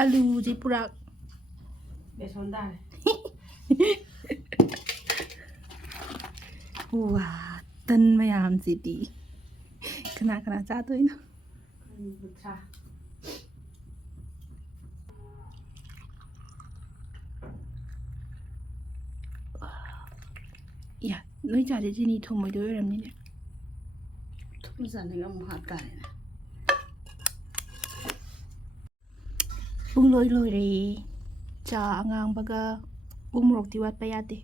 ꯑꯂꯨꯁꯤ ꯄꯨꯔꯥ ꯕꯦꯁꯣꯟ ꯇꯥꯔꯦ ꯋꯥ ꯇꯟ ꯃꯌꯥꯝꯁꯤꯗꯤ ꯀꯅꯥ ꯀꯅꯥ ꯆꯥꯗꯣꯏꯅꯣ? ꯀꯨꯟꯊ꯭ꯔꯥ ꯏꯌꯥ ꯅꯣꯏ ꯆꯥꯁꯦ ꯆꯤꯅꯤ ꯊꯨꯝꯃꯣꯏꯗꯣꯏ ꯑꯣꯏꯔꯝꯅꯤꯅꯦ꯫ ꯊꯨꯝ ꯆꯥꯅꯤꯡꯉ ꯑꯃꯨꯛ ꯍꯥꯞꯇꯥꯔꯦꯅꯦ꯫ ꯄꯨꯡꯂꯣꯏ ꯂꯣꯏꯔꯦ ꯆꯥ ꯑꯉꯥꯡꯕꯒ ꯎ ꯃꯣꯔꯣꯛꯇꯤ ꯋꯥꯠꯄ ꯌꯥꯗꯦ꯫